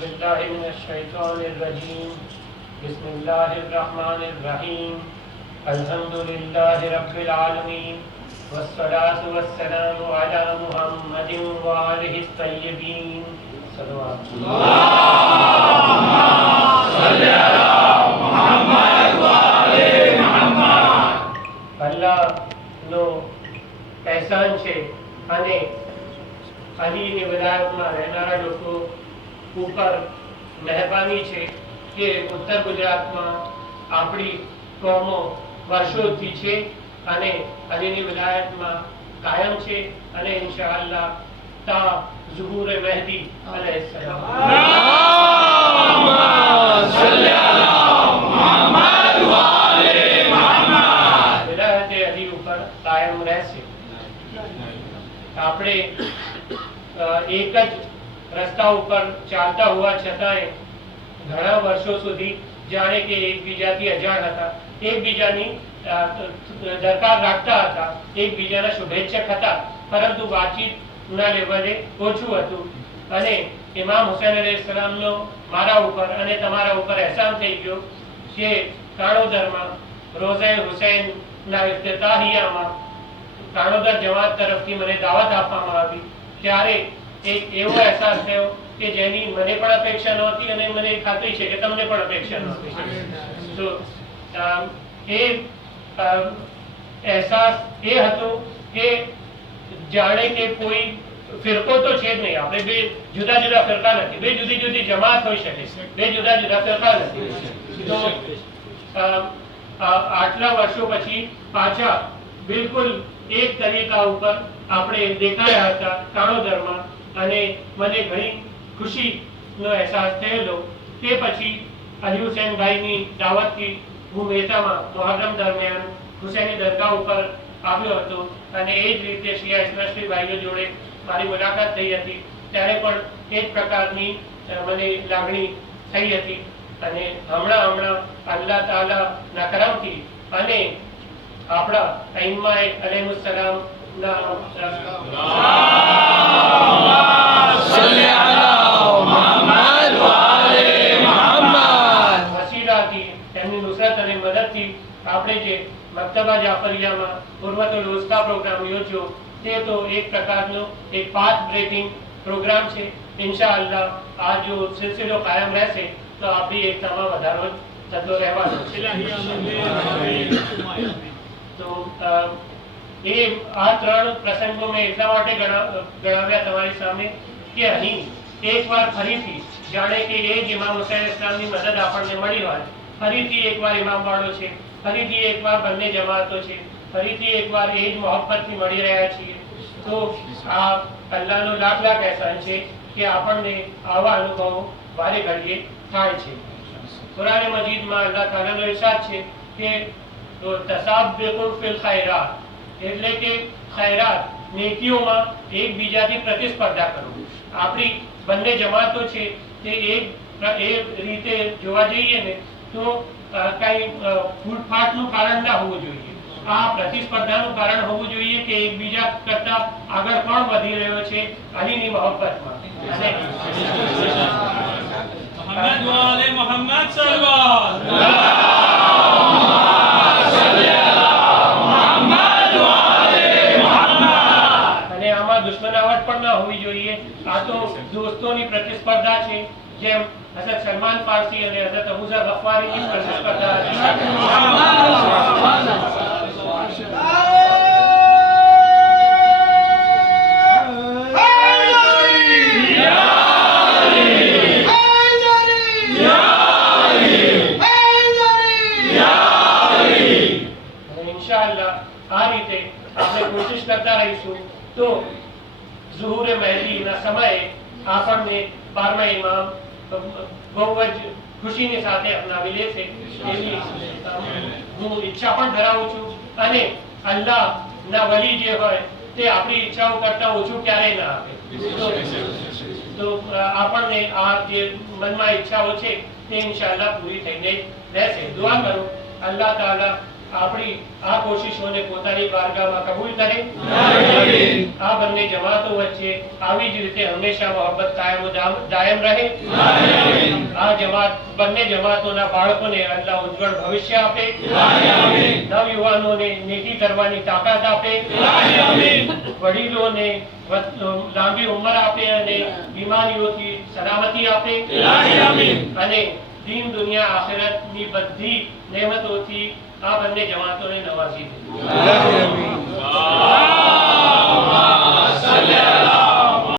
बिल्लाहि मिनश शैतानिर रजीम बिस्मिल्लाहिर रहमानिर रहीम अल्हम्दुलिल्लाहि रब्बिल आलमीन वस्सलातु वस्सलामु अला मुहम्मदिन व आलिहि तय्यबीन अल्लाहुम्मा सल्लि अला मुहम्मद व आले मुहम्मद। अल्लाहનો એહસાન છે અને અલીની વિલાયતમાં રહેનારા લોકો ઉપર મહેરબાની છે કે ઉત્તર ગુજરાતમાં આપણી કોમો વર્ષોથી છે અને અલીની વિલાયતમાં કાયમ છે અને ઇન્શાઅલ્લાહ તા ઝુહૂર મહેદી અલૈહિસ્સલામ અલ્લાહુમ્મા સલ્લી અલા મુહમ્મદ વ આલે મુહમ્મદ વિલાયત અલી ઉપર કાયમ રહેશે। આપણે એક જ રસ્તા ઉપર ચાલતા હોવા છતાંય ઘણા વર્ષો સુધી જાણે કે એકબીજાથી અજાણ હતા, એકબીજાની દરકાર રાખતા હતા, એકબીજાના શુભેચ્છક હતા, પરંતુ વાતચીતના લેવલે ઓછું હતું અને ઇમામ હુસૈન અલૈહિસ્સલામનો મારા ઉપર અને તમારા ઉપર અહેસાન થઈ ગયો કે કાણોદરમાં રોઝે હુસૈનના ઇફ્તિતાહિયામાં કાણોદર જમાત તરફથી મને દાવત આપવામાં આવી ત્યારે એક એવો અહેસાસ થયો કે જેની મને પણ અપેક્ષા નહોતી અને મને ખાતરી છે કે તમને પણ અપેક્ષા નહોતી। તો એ અહેસાસ એ હતો કે જાણે કે કોઈ ફિરકો તો છે જ નહીં, આપણે બે જુદા જુદા ફિરકા નથી, બે જુદી જુદી જમાત હોઈ શકે, બે જુદા જુદા ફિરકા નથી। તો આટલા વર્ષો પછી પાછા બિલકુલ એક તરીકા ઉપર આપણે દેખાયા હતા કાણોદરમાં અને મને ઘણી ખુશીનો અહેસાસ થયેલો। તે પછી અલી હુસૈનભાઈની દાવતથી હું મહેતામાં મુહર્રમ દરમિયાન હુસૈની દરગાહ ઉપર આવ્યો હતો અને એ જ રીતે શિયા ઇસ્લામી ભાઈઓ જોડે મારી મુલાકાત થઈ હતી, ત્યારે પણ એ જ પ્રકારની મને લાગણી થઈ હતી અને હમણાં અલ્લાહ તાલાના કરમથી અને આપણા અઈમ્માએ અલૈહિસ્સલામના વસીલાથી તેમની નુસરત અને મદદથી આપણે જે મક્તબા જાફરિયામાં ઉર્વતુલ ઉસ્કા પ્રોગ્રામ યોજ્યો તે તો એક પ્રકારનો એક પાથ બ્રેકિંગ પ્રોગ્રામ છે। ઇન્શાઅલ્લાહ આ જો સિલસિલો કાયમ રહેશે તો આપણી એકતામાં વધારો થતો રહેવાનો છે। તો એ આ ત્રણ પ્રસંગો મેં એટલા માટે ગણાવ્યા તમારી સામે કે અહીં એકવાર ફરીથી જાણે કે એ જ ઇમામ હુસૈન ઇસ્લામની મદદ આપણને મળી હોય, ફરીથી એકવાર ઇમામવાળો છે, ફરીથી એકવાર બંને જમાતો છે, ફરીથી એકવાર એ જ મોહબ્બતથી મળી રહ્યા છીએ। તો આ અલ્લાહનો લાખ લાખ અહેસાન છે કે આપણને આવા અનુભવો વારે ઘડીએ થાય છે। કુરાન મજીદમાં અલ્લાહ તાલાનો ઇરશાદ છે કે તો તસાબિકુ ફિલ ખૈરાત એટલે કે ખૈરાત નેકીઓમાં એકબીજાથી પ્રતિસ્પર્ધા કરો। આપણી બંને જમાતો છે તે એક રીતે જોવા જઈએ ને તો કઈ ફૂટફાટનું કારણ ના હોવું જોઈએ, આ પ્રતિસ્પર્ધાનું કારણ હોવું જોઈએ કે એકબીજા કરતા આગળ કોણ વધી રહ્યો છે અલીની મોહબ્બતમાં। અને મુહમ્મદ વાલે મુહમ્મદ સલ્લલ્લાહુ દુશ્મનાવટ પણ ના હોવી જોઈએ। આ તો દોસ્તોની પ્રતિસ્પર્ધા છે, જેમ હઝરત સલમાન ફારસી અને હઝરત અબૂઝર ગફારીની પ્રતિસ્પર્ધા હતી। ઇન્શાઅલ્લાહ આ રીતે આપણે કોશિશ કરતા રહીશું તો ઝુહૂર મહેદીના સમયે આપણને 12મા ઇમામ બહુ જ ખુશીની સાથે અપનાવી લેશે એવી હું ઈચ્છા પણ ધરાવું છું અને અલ્લાહના વલી જે હોય તે આપણી ઈચ્છાઓ કરતા ઓછું ક્યારેય ના આપે। તો આપણને આ જે મનમાં ઈચ્છાઓ છે તે ઇન્શાઅલ્લાહ પૂરી થઈને રહેશે। દુઆ કરો અલ્લાહ તાલા આપણી આ કોશિશોને પોતાની બારગાહમાં કબૂલ કરે। આ બંને જમાતો વચ્ચે આવી જ રીતે હંમેશા મોહબ્બત કાયમ રહે। આ બંને જમાતોના બાળકોને અલ્લાહ ઉજ્જવળ ભવિષ્ય આપે। નવયુવાનોને નેકી કરવાની તાકાત આપે। વડીલોને લાંબી ઉંમર આપે અને બીમારીઓથી સલામતી આપે અને દીન દુનિયા આખિરતની બધી નેમતોથી આ બંને જમાતોને નવાજી દે।